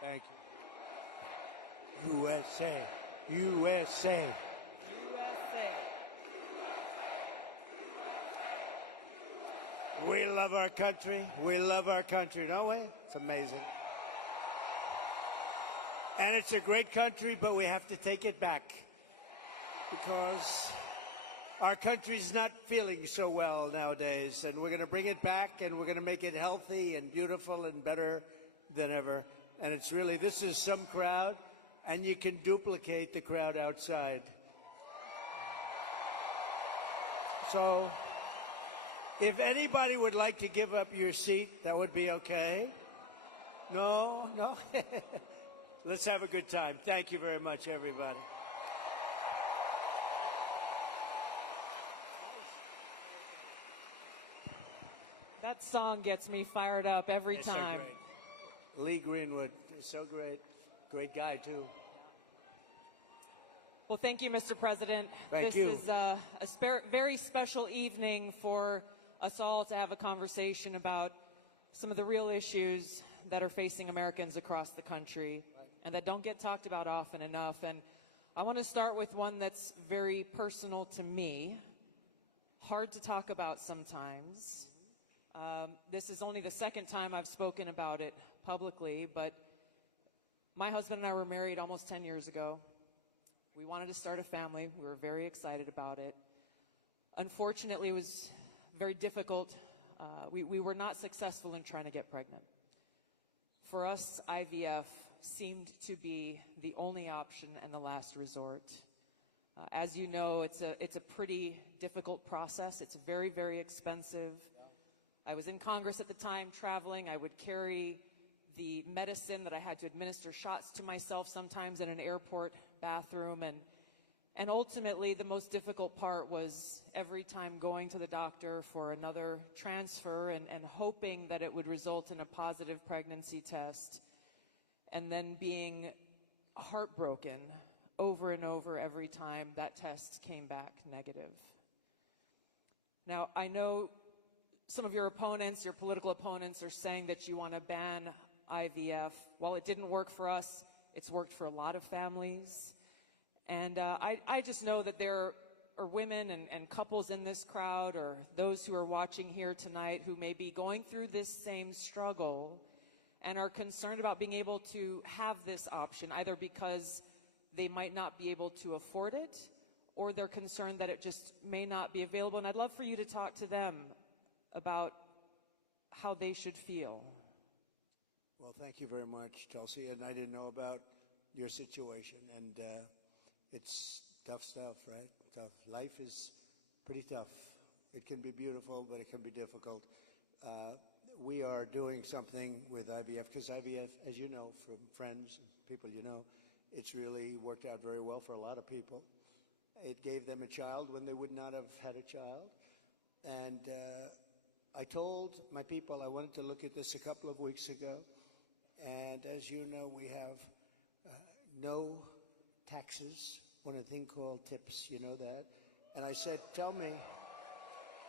Thank you. USA. USA. USA. We love our country. We love our country, don't we? It's amazing. And it's a great country, but we have to take it back because our country's not feeling so well nowadays, and we're going to bring it back, and we're going to make it healthy and beautiful and better than ever. And it's really, this is some crowd, and you can duplicate the crowd outside. So if anybody would like to give up your seat, that would be okay. No? Let's have a good time. Thank you very much, everybody. That song gets me fired up every time. So great. Lee Greenwood is so great. Great guy, too. Well, thank you, Mr. President. Thank you. This is a very special evening for us all to have a conversation about some of the real issues that are facing Americans across the country and that don't get talked about often enough. And I want to start with one that's very personal to me, hard to talk about sometimes. This is only the second time I've spoken about it publicly, but my husband and I were married almost 10 years ago. We wanted to start a family. We were very excited about it. Unfortunately, it was very difficult. We were not successful in trying to get pregnant. For us, IVF seemed to be the only option and the last resort. As you know, it's a pretty difficult process. It's very, very expensive. I was in Congress at the time, traveling. I would carry the medicine that I had to administer shots to myself sometimes in an airport bathroom. And ultimately, the most difficult part was every time going to the doctor for another transfer and hoping that it would result in a positive pregnancy test, and then being heartbroken over and over every time that test came back negative. Now, I know some of your opponents, your political opponents, are saying that you want to ban IVF. While it didn't work for us, it's worked for a lot of families. And I just know that there are women and couples in this crowd, or those who are watching here tonight, who may be going through this same struggle and are concerned about being able to have this option, either because they might not be able to afford it, or they're concerned that it just may not be available. And I'd love for you to talk to them about how they should feel. Well, thank you very much, Chelsea. And I didn't know about your situation. And it's tough stuff, right? Tough. Life is pretty tough. It can be beautiful, but it can be difficult. We are doing something with IVF, because IVF, as you know from friends and people you know, it's really worked out very well for a lot of people. It gave them a child when they would not have had a child. And I told my people I wanted to look at this a couple of weeks ago. And as you know, we have no taxes on a thing called tips. You know that? And I said, tell me,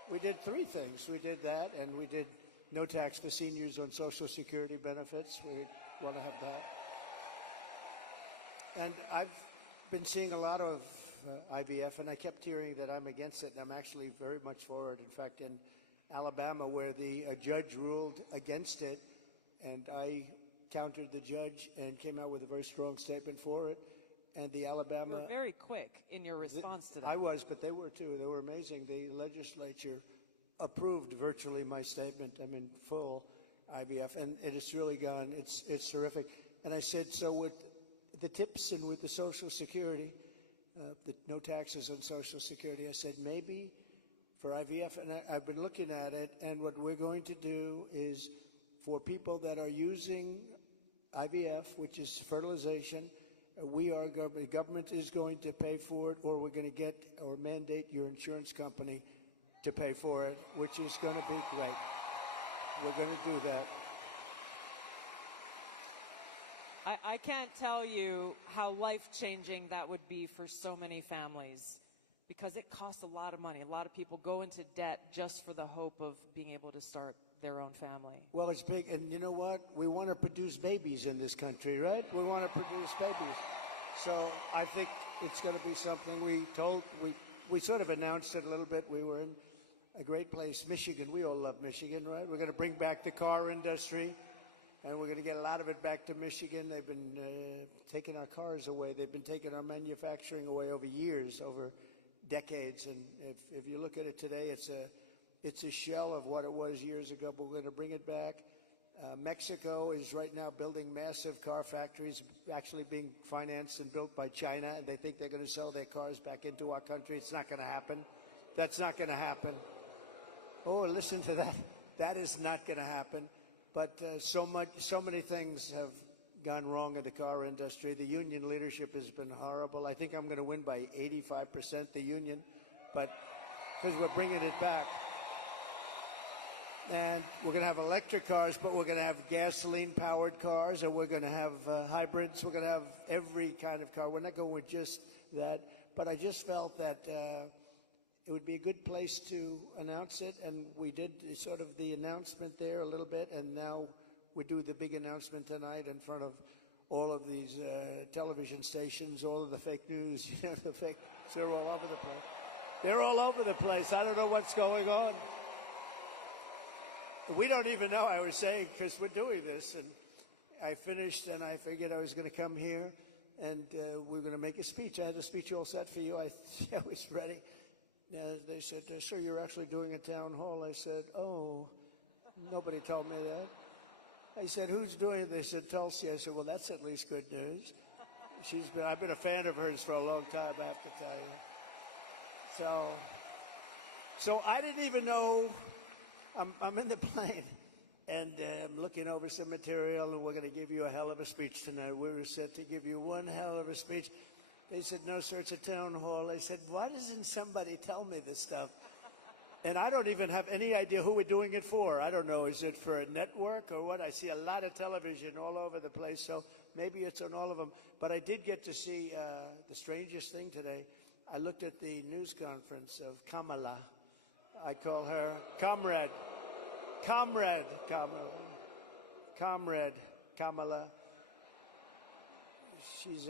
we did three things. We did that, and we did no tax for seniors on Social Security benefits. We want to have that. And I've been seeing a lot of IVF, and I kept hearing that I'm against it, and I'm actually very much for it. In fact, in Alabama, where the judge ruled against it, and I countered the judge and came out with a very strong statement for it. And the Alabama... You were very quick in your response to that. I was, but they were too. They were amazing. The legislature approved virtually my statement. I'm in full IVF, and it has really gone. It's terrific. And I said, so with the tips and with the Social Security, the no taxes on Social Security, I said maybe for IVF, and I've been looking at it, and what we're going to do is for people that are using IVF, which is fertilization, the government is going to pay for it, or we're going to get or mandate your insurance company to pay for it, which is going to be great. We're going to do that. I can't tell you how life-changing that would be for so many families, because it costs a lot of money. A lot of people go into debt just for the hope of being able to start their own family. Well, it's big, and you know what? We want to produce babies in this country, right? We want to produce babies. So I think it's going to be something we sort of announced it a little bit. We were in a great place, Michigan. We all love Michigan, right? We're going to bring back the car industry, and we're going to get a lot of it back to Michigan. They've been taking our cars away. They've been taking our manufacturing away over years, over decades. And if you look at it today, it's a shell of what it was years ago, but we're going to bring it back. Mexico is right now building massive car factories, actually being financed and built by China, and they think they're going to sell their cars back into our country. It's not going to happen. That's not going to happen. Oh, listen to that. That is not going to happen. But so many things have gone wrong in the car industry. The union leadership has been horrible. I think I'm going to win by 85%, the union, but because we're bringing it back. And we're going to have electric cars, but we're going to have gasoline-powered cars, and we're going to have hybrids. We're going to have every kind of car. We're not going with just that. But I just felt that it would be a good place to announce it, and we did sort of the announcement there a little bit, and now we do the big announcement tonight in front of all of these television stations, all of the fake news, the fake. They're all over the place. They're all over the place. I don't know what's going on. We don't even know, I was saying, because we're doing this. And I finished, and I figured I was going to come here, and we were going to make a speech. I had a speech all set for you. I was ready. They said, sir, you're actually doing a town hall. I said, oh, nobody told me that. I said, who's doing it? They said, Tulsi. I said, well, that's at least good news. I've been a fan of hers for a long time, I have to tell you. So I didn't even know. I'm in the plane, and I'm looking over some material, and we're going to give you a hell of a speech tonight. We were set to give you one hell of a speech. They said, no, sir, it's a town hall. I said, why doesn't somebody tell me this stuff? And I don't even have any idea who we're doing it for. I don't know. Is it for a network or what? I see a lot of television all over the place, so maybe it's on all of them. But I did get to see the strangest thing today. I looked at the news conference of Kamala. I call her Comrade Kamala. She's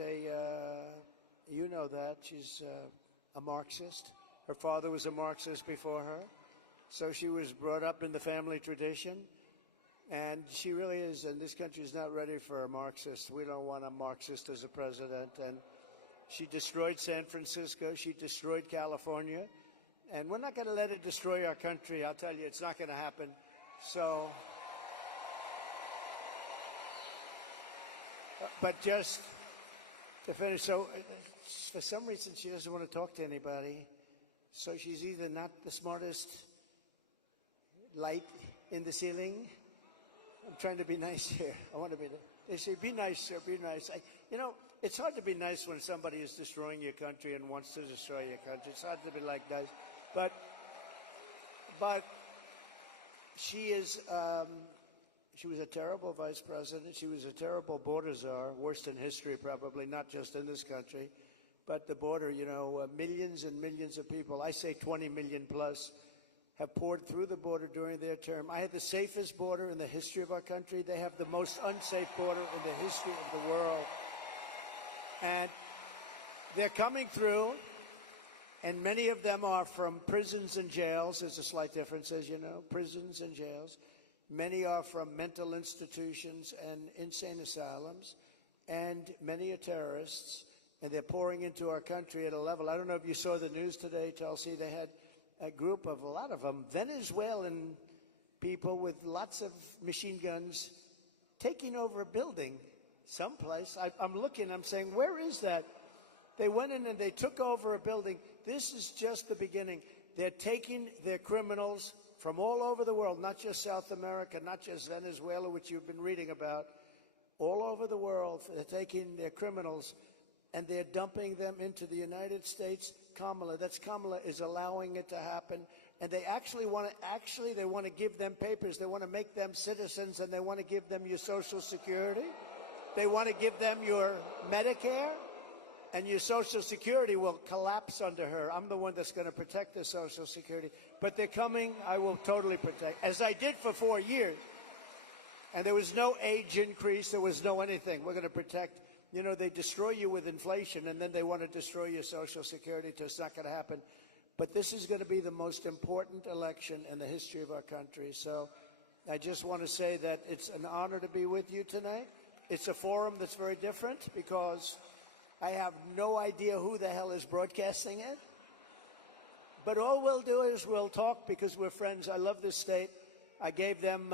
you know that. She's a Marxist. Her father was a Marxist before her. So she was brought up in the family tradition. And she really is, and this country is not ready for a Marxist. We don't want a Marxist as a president. And she destroyed San Francisco. She destroyed California. And we're not going to let it destroy our country. I'll tell you, it's not going to happen. So, but just to finish, so for some reason she doesn't want to talk to anybody. So she's either not the smartest light in the ceiling. I'm trying to be nice here. I want to be. They say, be nice, sir, be nice. It's hard to be nice when somebody is destroying your country and wants to destroy your country. It's hard to be like nice. But she is, she was a terrible vice president. She was a terrible border czar, worst in history probably, not just in this country. But the border, millions and millions of people, I say 20 million plus, have poured through the border during their term. I had the safest border in the history of our country. They have the most unsafe border in the history of the world. And they're coming through, and many of them are from prisons and jails. There's a slight difference, as you know, prisons and jails. Many are from mental institutions and insane asylums, and many are terrorists, and they're pouring into our country at a level. I don't know if you saw the news today, Tulsi. They had a lot of them, Venezuelan people with lots of machine guns taking over a building someplace. I'm looking, I'm saying, where is that? They went in and they took over a building. This is just the beginning. They're taking their criminals from all over the world, not just South America, not just Venezuela, which you've been reading about, all over the world. They're taking their criminals and they're dumping them into the United States. Kamala is allowing it to happen. And they actually want to give them papers. They want to make them citizens, and they want to give them your Social Security. They want to give them your Medicare. And your Social Security will collapse under her. I'm the one that's going to protect the Social Security. But they're coming. I will totally protect, as I did for 4 years. And there was no age increase. There was no anything. We're going to protect. You know, they destroy you with inflation, and then they want to destroy your Social Security. It's not going to happen. But this is going to be the most important election in the history of our country. So I just want to say that it's an honor to be with you tonight. It's a forum that's very different because I have no idea who the hell is broadcasting it. But all we'll do is we'll talk because we're friends. I love this state. I gave them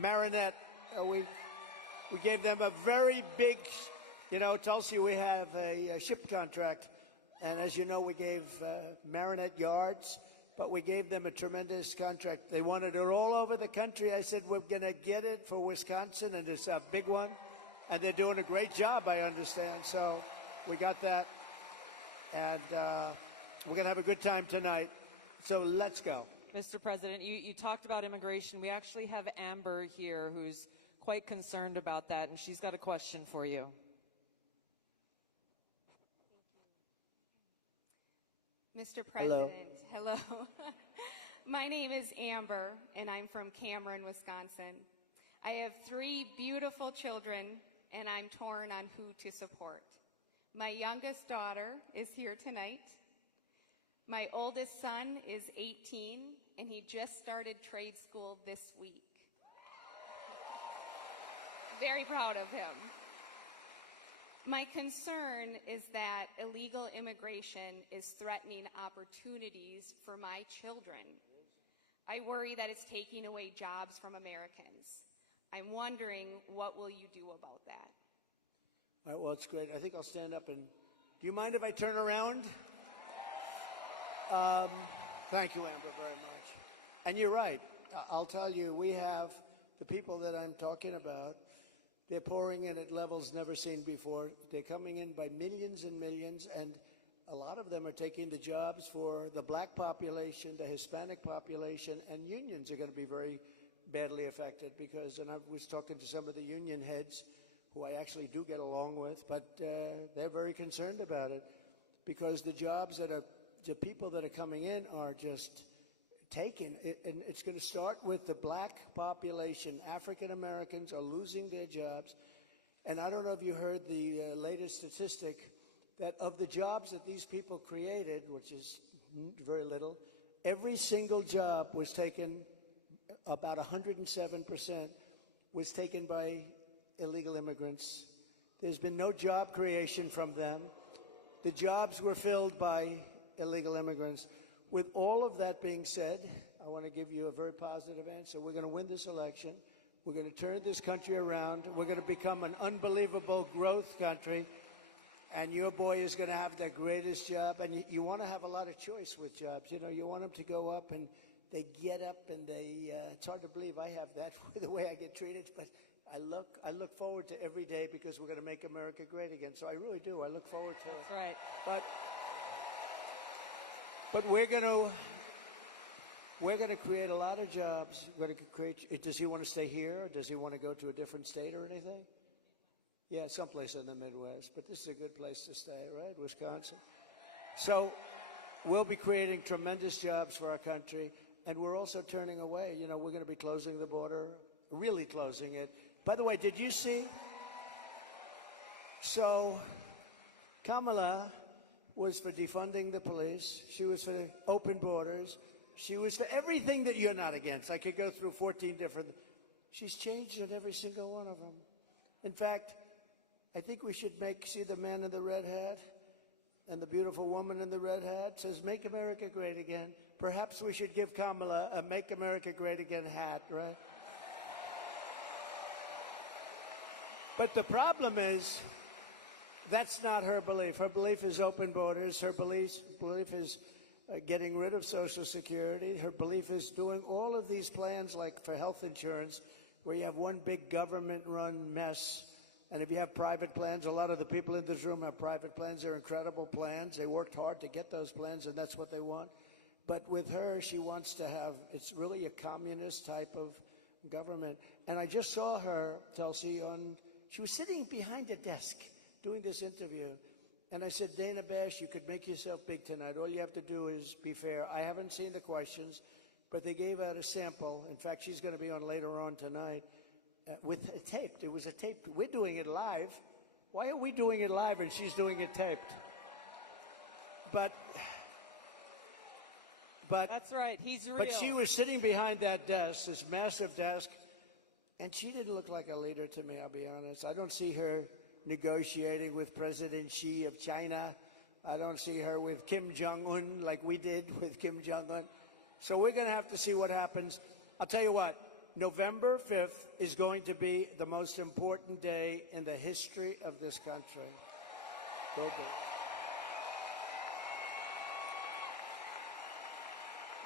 Marinette. We gave them a very big, you know, Tulsi, we have a ship contract. And as you know, we gave Marinette yards, but we gave them a tremendous contract. They wanted it all over the country. I said, we're going to get it for Wisconsin, and it's a big one. And they're doing a great job, I understand. So we got that. And we're going to have a good time tonight. So let's go. Mr. President, you talked about immigration. We actually have Amber here who's quite concerned about that, and she's got a question for you. Mr. President, hello. My name is Amber, and I'm from Cameron, Wisconsin. I have 3 beautiful children, and I'm torn on who to support. My youngest daughter is here tonight. My oldest son is 18, and he just started trade school this week. Very proud of him. My concern is that illegal immigration is threatening opportunities for my children. I worry that it's taking away jobs from Americans. I'm wondering, what will you do about that? All right, well, it's great. I think I'll stand up and, do you mind if I turn around? Thank you, Amber, very much. And you're right. I'll tell you, we have the people that I'm talking about. They're pouring in at levels never seen before. They're coming in by millions and millions, and a lot of them are taking the jobs for the black population, the Hispanic population, and unions are going to be very badly affected because, and I was talking to some of the union heads who I actually do get along with, but they're very concerned about it because the jobs that are, the people that are coming in are just taken, and it's going to start with the black population. African Americans are losing their jobs, and I don't know if you heard the latest statistic that of the jobs that these people created, which is very little, every single job was taken, about 107% was taken by illegal immigrants. There's been no job creation from them. The jobs were filled by illegal immigrants. With all of that being said, I want to give you a very positive answer. We're going to win this election. We're going to turn this country around. We're going to become an unbelievable growth country. And your boy is going to have the greatest job. And you want to have a lot of choice with jobs. You know, you want them to go up and they get up and they, it's hard to believe I have that the way I get treated. But I look forward to every day because we're going to make America great again. So I really do. I look forward to it. That's right. But we're going to create a lot of jobs. We're going to create. Does he want to stay here? Or does he want to go to a different state or anything? Yeah, someplace in the Midwest. But this is a good place to stay, right? Wisconsin. So we'll be creating tremendous jobs for our country, and we're also turning away. You know, we're going to be closing the border, really closing it. By the way, did you see? So Kamala was for defunding the police. She was for open borders. She was for everything that you're not against. I could go through 14 different. She's changed on every single one of them. In fact, I think we should see the man in the red hat and the beautiful woman in the red hat says, "Make America Great Again." Perhaps we should give Kamala a "Make America Great Again" hat, right? But the problem is, that's not her belief. Her belief is open borders. Her belief is getting rid of Social Security. Her belief is doing all of these plans like for health insurance, where you have one big government-run mess. And if you have private plans, a lot of the people in this room have private plans. They're incredible plans. They worked hard to get those plans, and that's what they want. But with her, she wants to have, it's really a communist type of government. And I just saw her, Tulsi, she was sitting behind a desk doing this interview, And I said, Dana Bash, you could make yourself big tonight. All you have to do is be fair. I haven't seen the questions, but they gave out a sample. In fact, she's going to be on later on tonight with a taped. It was a taped. We're doing it live. Why are we doing it live and she's doing it taped? But that's right. He's real. But she was sitting behind that desk, this massive desk, and she didn't look like a leader to me, I'll be honest. I don't see her negotiating with President Xi of China. I don't see her with Kim Jong-un like we did with Kim Jong-un. So we're going to have to see what happens. I'll tell you what, November 5th is going to be the most important day in the history of this country. Go big.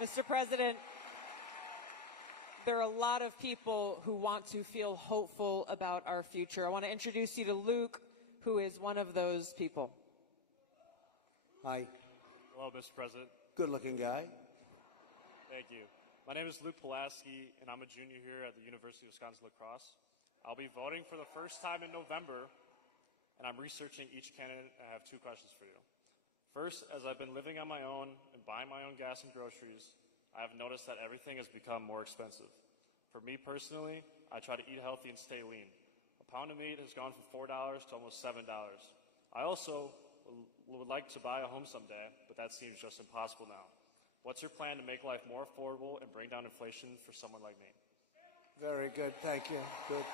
Mr. President, there are a lot of people who want to feel hopeful about our future. I want to introduce you to Luke, who is one of those people. Hi. Hello, Mr. President. Good-looking guy. Thank you. My name is Luke Pulaski, and I'm a junior here at the University of Wisconsin-La Crosse. I'll be voting for the first time in November, and I'm researching each candidate. I have 2 questions for you. First, as I've been living on my own and buying my own gas and groceries, I have noticed that everything has become more expensive. For me personally, I try to eat healthy and stay lean. A pound of meat has gone from $4 to almost $7. I also would like to buy a home someday, but that seems just impossible now. What's your plan to make life more affordable and bring down inflation for someone like me? Very good. Thank you. Good.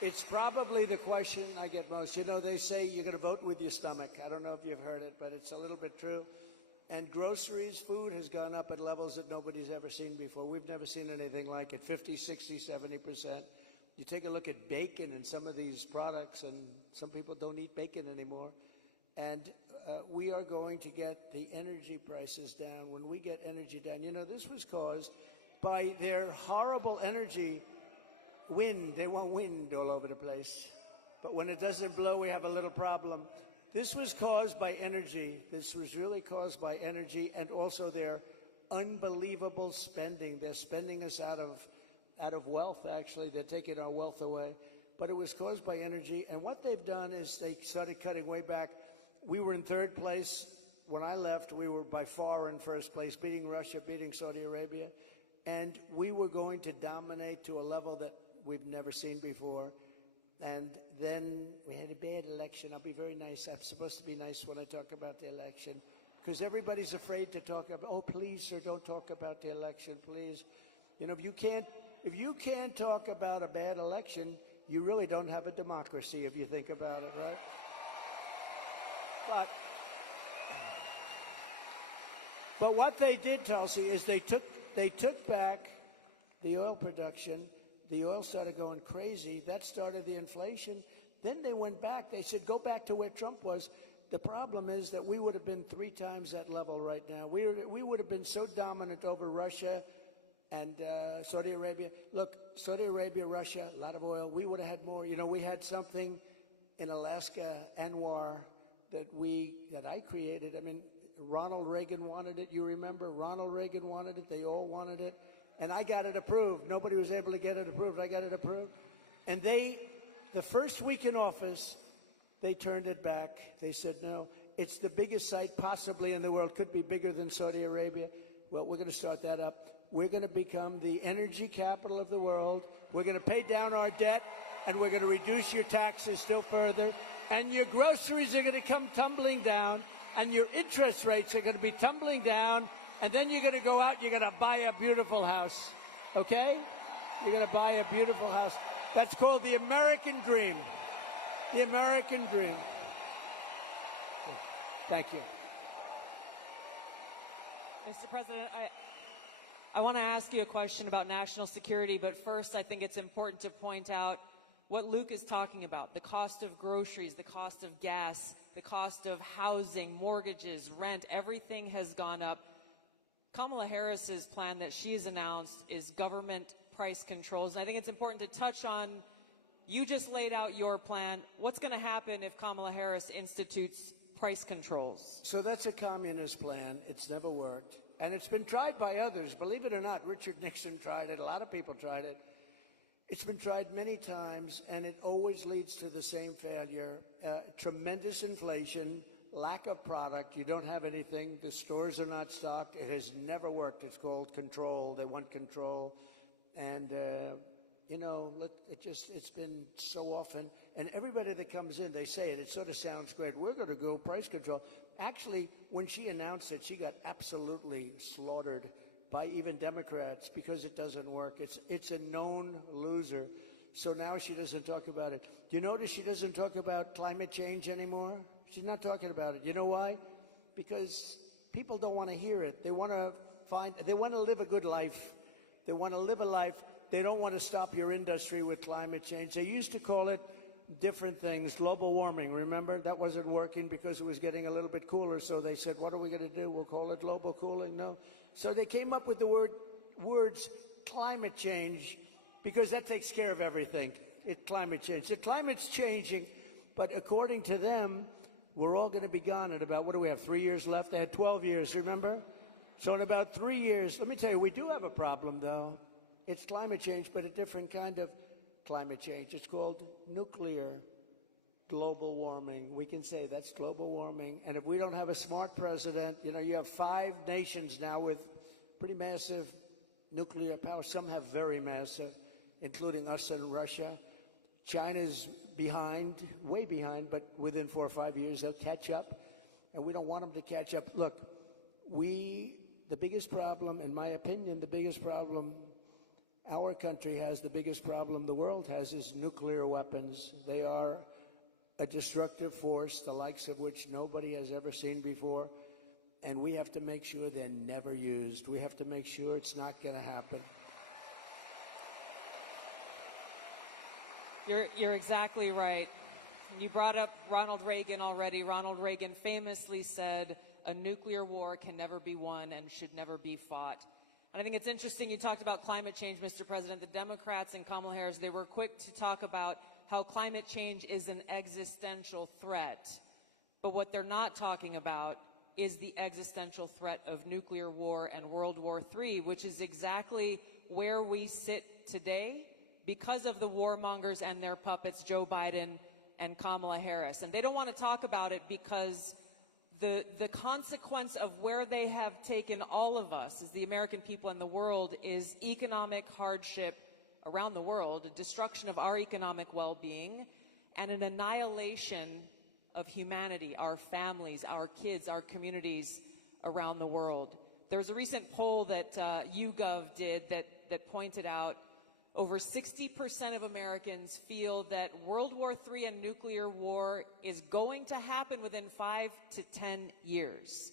It's probably the question I get most. You know, they say you're going to vote with your stomach. I don't know if you've heard it, but it's a little bit true. And groceries, food has gone up at levels that nobody's ever seen before. We've never seen anything like it, 50, 60, 70%. You take a look at bacon and some of these products, and some people don't eat bacon anymore. And we are going to get the energy prices down. When we get energy down, you know, this was caused by their horrible energy wind. They want wind all over the place. But when it doesn't blow, we have a little problem. This was caused by energy. This was really caused by energy and also their unbelievable spending. They're spending us out of wealth, actually. They're taking our wealth away. But it was caused by energy. And what they've done is they started cutting way back. We were in 3rd place. When I left, we were by far in 1st place, beating Russia, beating Saudi Arabia. And we were going to dominate to a level that we've never seen before. And then we had a bad election. I'll be very nice. I'm supposed to be nice when I talk about the election, because everybody's afraid to talk about, oh, please, sir, don't talk about the election, please. You know, if you can't talk about a bad election, you really don't have a democracy if you think about it, right? But what they did, Tulsi, is they took back the oil production. The oil started going crazy. That started the inflation. Then they went back. They said, go back to where Trump was. The problem is that we would have been 3 times that level right now. We would have been so dominant over Russia and Saudi Arabia. Look, Saudi Arabia, Russia, a lot of oil. We would have had more. You know, we had something in Alaska, Anwar, that I created. I mean, Ronald Reagan wanted it. You remember? Ronald Reagan wanted it. They all wanted it. And I got it approved. Nobody was able to get it approved. I got it approved. And the first week in office, they turned it back. They said, no, it's the biggest site possibly in the world. Could be bigger than Saudi Arabia. Well, we're going to start that up. We're going to become the energy capital of the world. We're going to pay down our debt, and we're going to reduce your taxes still further. And your groceries are going to come tumbling down, and your interest rates are going to be tumbling down. And then you're going to go out, you're going to buy a beautiful house, okay? You're going to buy a beautiful house. That's called the American dream. The American dream. Thank you. Mr. President, I want to ask you a question about national security, but first I think it's important to point out what Luke is talking about, the cost of groceries, the cost of gas, the cost of housing, mortgages, rent, everything has gone up. Kamala Harris's plan that she has announced is government price controls. And I think it's important to touch on, you just laid out your plan. What's going to happen if Kamala Harris institutes price controls? So that's a communist plan. It's never worked. And it's been tried by others. Believe it or not, Richard Nixon tried it. A lot of people tried it. It's been tried many times, and it always leads to the same failure. Tremendous inflation, lack of product. You don't have anything. The stores are not stocked. It has never worked. It's called control. They want control. And, it's been so often. And everybody that comes in, they say it. It sort of sounds great. We're going to go price control. Actually, when she announced it, she got absolutely slaughtered by even Democrats because it doesn't work. It's a known loser. So now she doesn't talk about it. Do you notice she doesn't talk about climate change anymore? She's not talking about it. You know why? Because people don't want to hear it. They want to live a good life. They want to live a life. They don't want to stop your industry with climate change. They used to call it different things, global warming. Remember, that wasn't working because it was getting a little bit cooler. So they said, what are we going to do? We'll call it global cooling. No. So they came up with the words climate change because that takes care of everything. Climate change. The climate's changing, but according to them, we're all going to be gone in about, what do we have, 3 years left? They had 12 years, remember? So in about 3 years, let me tell you, we do have a problem, though. It's climate change, but a different kind of climate change. It's called nuclear global warming. We can say that's global warming. And if we don't have a smart president, you have 5 nations now with pretty massive nuclear power. Some have very massive, including us and Russia. China's behind, way behind, but within 4 or 5 years, they'll catch up. And we don't want them to catch up. Look, the biggest problem, in my opinion, the biggest problem our country has, the biggest problem the world has, is nuclear weapons. They are a destructive force, the likes of which nobody has ever seen before. And we have to make sure they're never used. We have to make sure it's not going to happen. You're exactly right. You brought up Ronald Reagan already. Ronald Reagan famously said, a nuclear war can never be won and should never be fought. And I think it's interesting you talked about climate change, Mr. President. The Democrats and Kamala Harris, they were quick to talk about how climate change is an existential threat. But what they're not talking about is the existential threat of nuclear war and World War III, which is exactly where we sit today because of the warmongers and their puppets, Joe Biden and Kamala Harris. And they don't want to talk about it because the consequence of where they have taken all of us, as the American people and the world, is economic hardship around the world, a destruction of our economic well-being, and an annihilation of humanity, our families, our kids, our communities around the world. There was a recent poll that YouGov did that pointed out over 60% of Americans feel that World War III and nuclear war is going to happen within 5 to 10 years.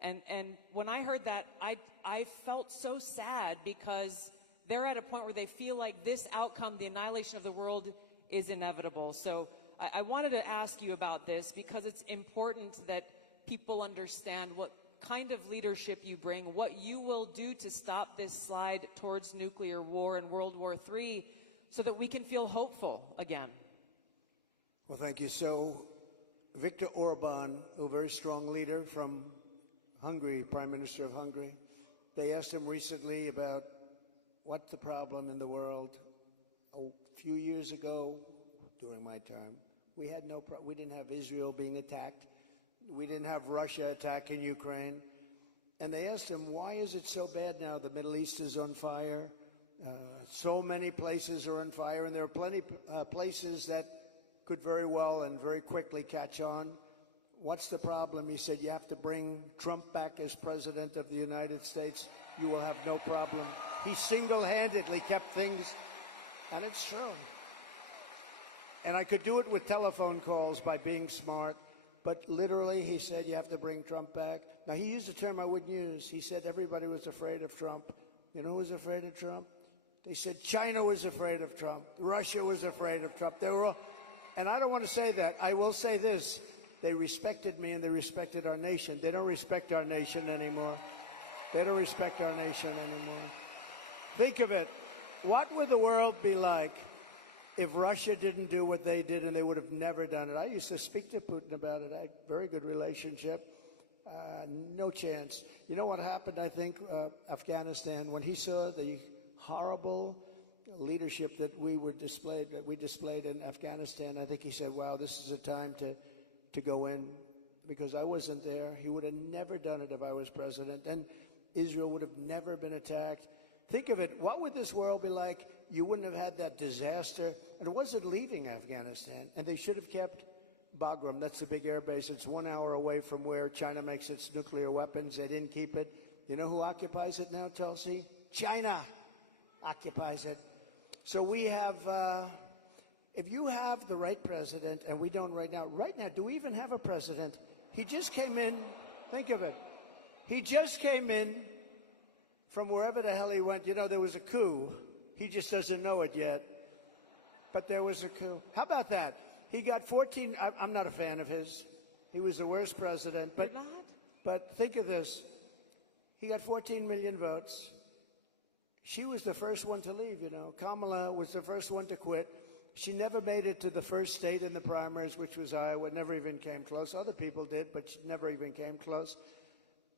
And when I heard that, I felt so sad because they're at a point where they feel like this outcome, the annihilation of the world, is inevitable. So I wanted to ask you about this because it's important that people understand what kind of leadership you bring, what you will do to stop this slide towards nuclear war and World War III so that we can feel hopeful again. Well, thank you. So Viktor Orban, a very strong leader from Hungary, Prime Minister of Hungary, they asked him recently about what's the problem in the world. A few years ago, during my term, we didn't have Israel being attacked. We didn't have Russia attacking Ukraine. And they asked him, why is it so bad now? The Middle East is on fire. So many places are on fire, and there are plenty places that could very well and very quickly catch on. What's the problem? He said, you have to bring Trump back as president of the United States. You will have no problem. He single-handedly kept things, and it's true. And I could do it with telephone calls by being smart. But literally, he said, you have to bring Trump back. Now, he used a term I wouldn't use. He said everybody was afraid of Trump. You know who was afraid of Trump? They said China was afraid of Trump. Russia was afraid of Trump. They were all, and I don't want to say that. I will say this. They respected me and they respected our nation. They don't respect our nation anymore. They don't respect our nation anymore. Think of it. What would the world be like if Russia didn't do what they did, and they would have never done it? I used to speak to Putin about it. I had a very good relationship. No chance. You know what happened, I think, Afghanistan, when he saw the horrible leadership that we displayed in Afghanistan. I think he said, wow, this is a time to go in, because I wasn't there. He would have never done it if I was president, and Israel would have never been attacked. Think of it. What would this world be like? You wouldn't have had that disaster. And it wasn't leaving Afghanistan. And they should have kept Bagram. That's the big air base. It's 1 hour away from where China makes its nuclear weapons. They didn't keep it. You know who occupies it now, Tulsi? China occupies it. So we have, if you have the right president, and we don't right now, do we even have a president? He just came in. Think of it. He just came in from wherever the hell he went. You know, there was a coup. He just doesn't know it yet. But there was a coup. How about that? He got 14. I'm not a fan of his. He was the worst president. But, You're not? but think of this. He got 14 million votes. She was the first one to leave, you know. Kamala was the first one to quit. She never made it to the first state in the primaries, which was Iowa. Never even came close. Other people did, but she never even came close.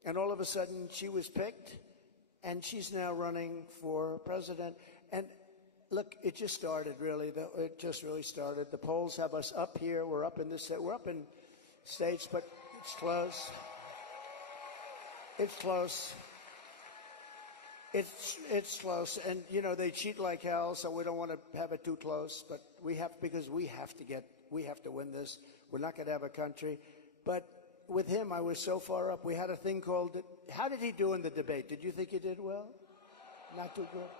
And all of a sudden, she was picked, and she's now running for president. And look, it just started, really. It just really started. The polls have us up here. We're up in this. We're up in states, but it's close. It's close. It's close, and you know they cheat like hell, so we don't want to have it too close. But we have, because we have to win this. We're not going to have a country. But with him, I was so far up. We had a thing called. How did he do in the debate? Did you think he did well? Not too good.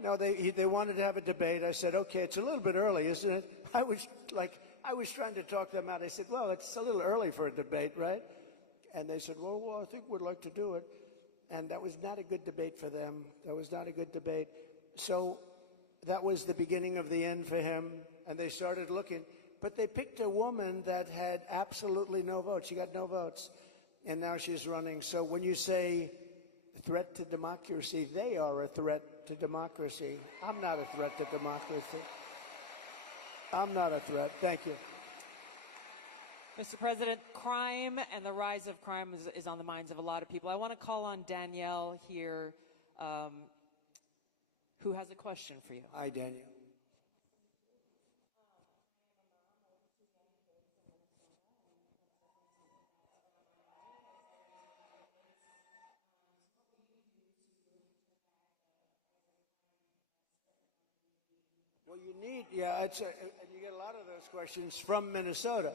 No, they wanted to have a debate. I said, okay, it's a little bit early, isn't it? I was trying to talk them out. I said, well, it's a little early for a debate, right? And they said, well, I think we'd like to do it. And that was not a good debate for them. That was not a good debate. So that was the beginning of the end for him. And they started looking. But they picked a woman that had absolutely no votes. She got no votes. And now she's running. So when you say threat to democracy, they are a threat to democracy. I'm not a threat to democracy. I'm not a threat. Thank you. Mr. President, crime and the rise of crime is on the minds of a lot of people. I want to call on Danielle here, who has a question for you. Hi, Danielle. Well, you need, and you get a lot of those questions from Minnesota.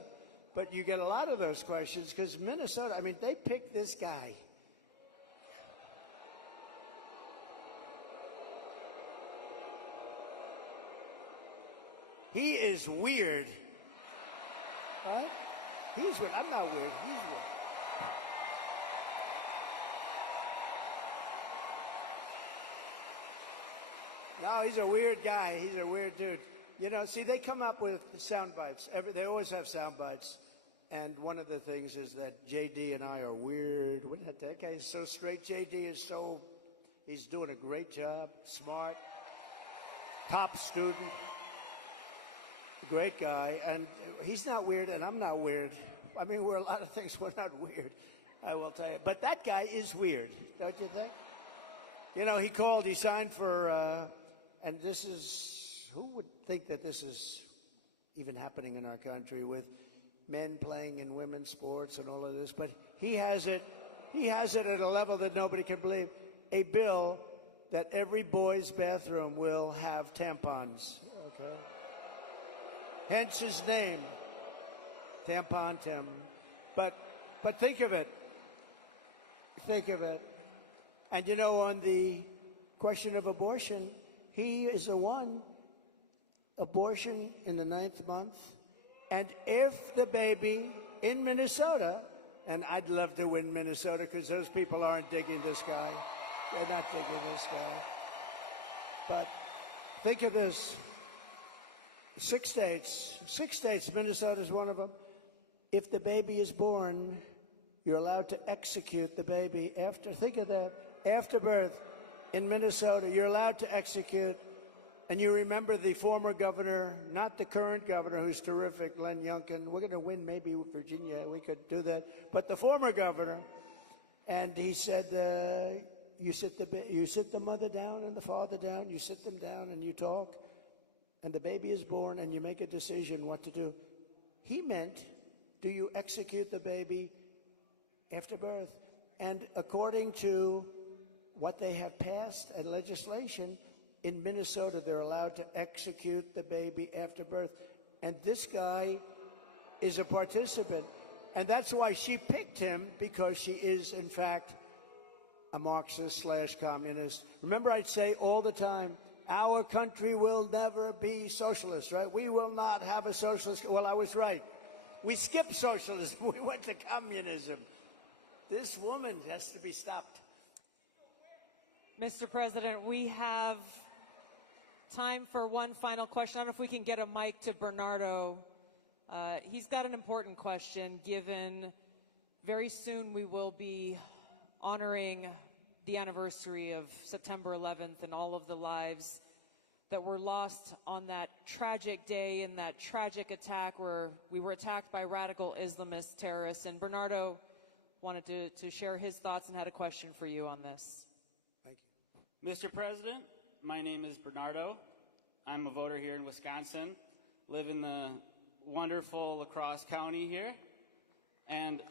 But you get a lot of those questions because Minnesota, I mean, they picked this guy. He is weird. Right? He's weird. I'm not weird. He's weird. No, he's a weird guy. He's a weird dude. You know, see, they come up with sound bites. They always have sound bites. And one of the things is that JD and I are weird. That guy is so straight. JD is he's doing a great job, smart, top student, great guy. And he's not weird, and I'm not weird. I mean, we're a lot of things. We're not weird, I will tell you. But that guy is weird, don't you think? You know, he signed for, and this is, who would think that this is even happening in our country with men playing in women's sports and all of this, but he has it at a level that nobody can believe. A bill that every boy's bathroom will have tampons, okay? Hence his name, Tampon Tim. But think of it. Think of it. And you know, on the question of abortion, he is the one, abortion in the 9th month. And if the baby in Minnesota, and I'd love to win Minnesota because those people aren't digging this guy. They're not digging this guy. But think of this. 6 states, Minnesota's one of them. If the baby is born, you're allowed to execute the baby think of that, after birth in Minnesota, you're allowed to execute. And you remember the former governor, not the current governor, who's terrific, Len Youngkin. We're going to win maybe Virginia. We could do that. But the former governor, and he said, you sit the mother down and the father down, you sit them down and you talk, and the baby is born and you make a decision what to do. He meant, do you execute the baby after birth? And according to what they have passed and legislation, in Minnesota, they're allowed to execute the baby after birth. And this guy is a participant. And that's why she picked him, because she is, in fact, a Marxist/communist. Remember, I'd say all the time, our country will never be socialist, right? We will not have a socialist. Well, I was right. We skipped socialism. We went to communism. This woman has to be stopped. Mr. President, we have time for one final question. I don't know if we can get a mic to Bernardo. He's got an important question, given very soon we will be honoring the anniversary of September 11th and all of the lives that were lost on that tragic day and that tragic attack where we were attacked by radical Islamist terrorists. And Bernardo wanted to share his thoughts and had a question for you on this. Thank you. Mr. President, my name is Bernardo. I'm a voter here in Wisconsin, live in the wonderful La Crosse County here, and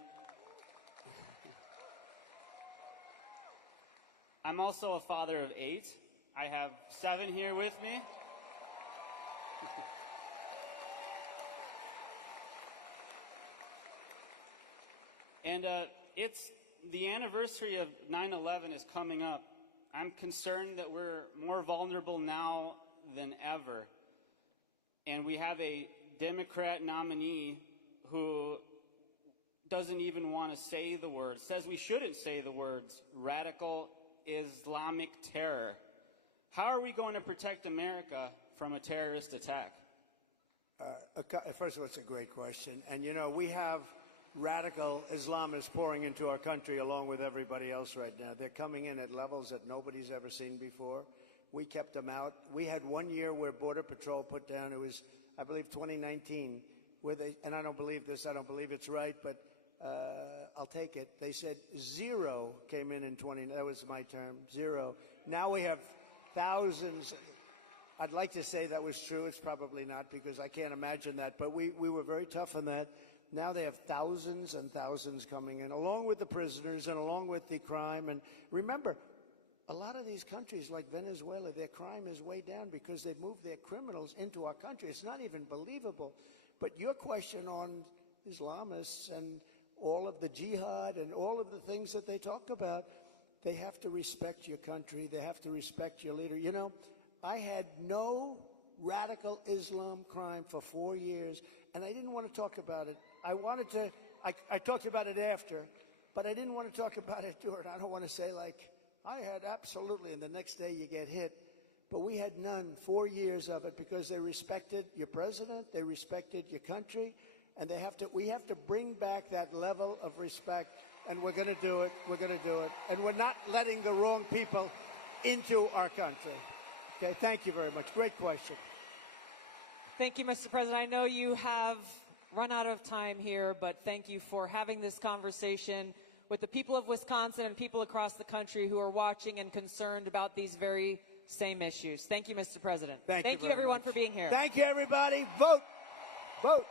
I'm also a father of 8. I have 7 here with me. And it's the anniversary of 9/11 is coming up. I'm concerned that we're more vulnerable now than ever. And we have a Democrat nominee who doesn't even want to say the words, says we shouldn't say the words, radical Islamic terror. How are we going to protect America from a terrorist attack? First of all, it's a great question. And, you know, we have radical Islamists pouring into our country along with everybody else right now. They're coming in at levels that nobody's ever seen before. We kept them out. We had 1 year where Border Patrol put down, it was, I believe, 2019, where they, and I don't believe this, I don't believe it's right, but I'll take it. They said 0 came in 20, that was my term, 0. Now we have thousands. I'd like to say that was true. It's probably not, because I can't imagine that. But we were very tough on that. Now they have thousands and thousands coming in, along with the prisoners and along with the crime. And remember, a lot of these countries like Venezuela, their crime is way down because they've moved their criminals into our country. It's not even believable. But your question on Islamists and all of the jihad and all of the things that they talk about, they have to respect your country. They have to respect your leader. You know, I had no radical Islam crime for 4 years, and I didn't want to talk about it. I talked about it after, but I didn't want to talk about it during. I don't want to say like, I had absolutely, and the next day you get hit. But we had none, 4 years of it, because they respected your president, they respected your country, and we have to bring back that level of respect, and we're going to do it. We're going to do it. And we're not letting the wrong people into our country. Okay, thank you very much. Great question. Thank you, Mr. President. I know you have run out of time here, but thank you for having this conversation with the people of Wisconsin and people across the country who are watching and concerned about these very same issues. Thank you, Mr. President. Thank you everyone, much. for being here. Thank you, everybody. Vote. Vote.